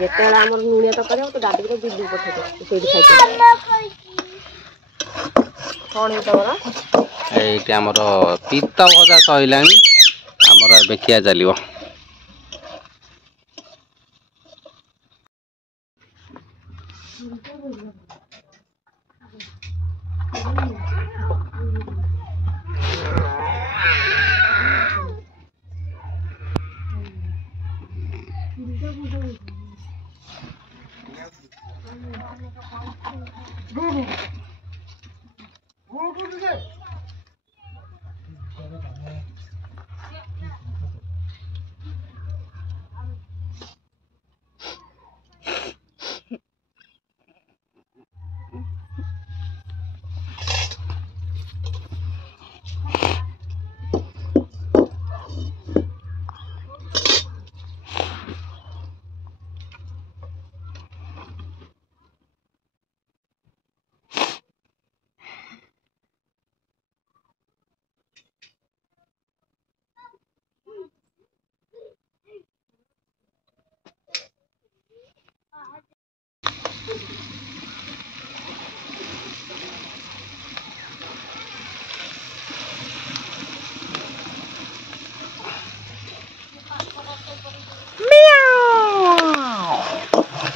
ଯେତେବେଳେ ଆମର ଲୁଣିଆ ତରକାରୀ ହବ ତ ଡାଲି ତ ଦିଦି ପଠେଇଦେବ ସେଇଠି ଖାଇଛ କଣ ହେଇଥିବ ଏଇଠି ଆମର ପିତା ଭଜା ସଇଲାଣି ଆମର ଏବେ ଖିଆ ଚାଲିବ।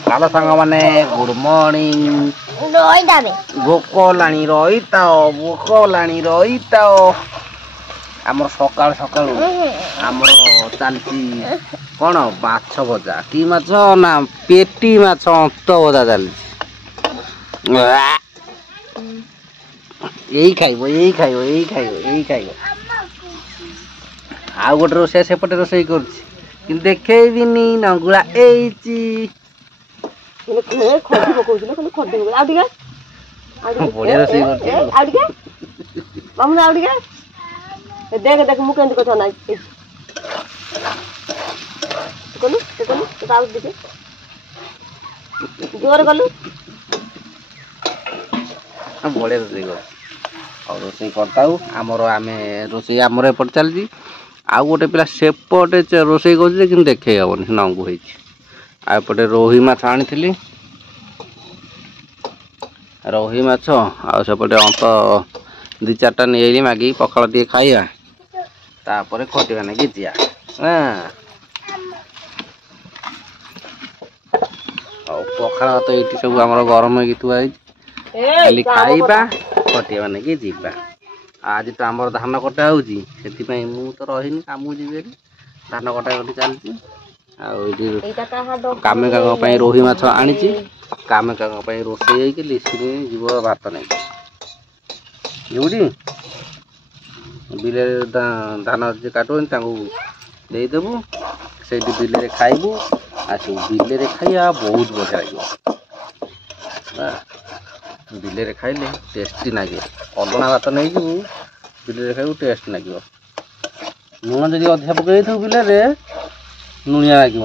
हेलो सांग माने गुड मॉर्निंग भोक लाणी रहीताओ आमर सकाल सकाल आमर चलती कौन माछ भजा कि माछ ना पेटी माछ अंत भजा चल यही खाइब आउ गोटे रोसे सेपटे रोसे कर देखेबिनी नंगुला खड्डी पकौछि ना खाली खड्डी पकौ आउ बढ़िया रोसे मामू आउ देख मु केंद कथा ना कलु तो आउ देखे जोर कलु बढ़िया रोसे और रोसे करताऊ आमर आमे रोसे आमर एपट चलजी आउ गोटे पिला सेपटे रोसे कर कि देखे हेबनी नंगु होइछि आपटे रोही माछ आनी रोही माछ आउपटे अंत दि चार्टा नहीं मागी पखाड़ टे खाइबा तापर खटिया ना जिया पखाड़ तो ये सब आम गरम हो खाली खाइबा खटिया ना जीवा आज तो आम धान कटा हो तो रही कम जी धान कटा कटी चलती कामे का रोही माछ आनी कामे का रोसे जीव भात नहीं जोड़ी बिल धान काटुन देदेबू से बिल खाइबू आस बिल खाइबा बहुत बढ़िया लगे बिल खाइले टेस्टी लगे अलना भात नहीं जीवु बिल खाइबू टेस्ट लगे लुण जदि अधिका पकड़ बिल नुणिया लगे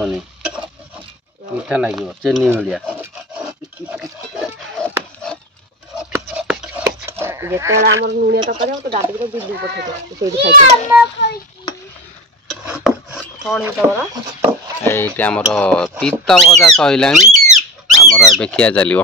मीठा लगे चेनी भाया जेतेବେଳେ ଆମର ଲୁଣିଆ ତରକାରୀ ହବ ତ ଡାଲି ତ ଦିଦି ପଠେଇଦେବ ସେଇଠି ଖାଇଛ କଣ ହେଇଥିବ ଏଇଠି ଆମର ପିତା ଭଜା ସଇଲାଣି ଆମର ଏବେ ଖିଆ ଚାଲିବ।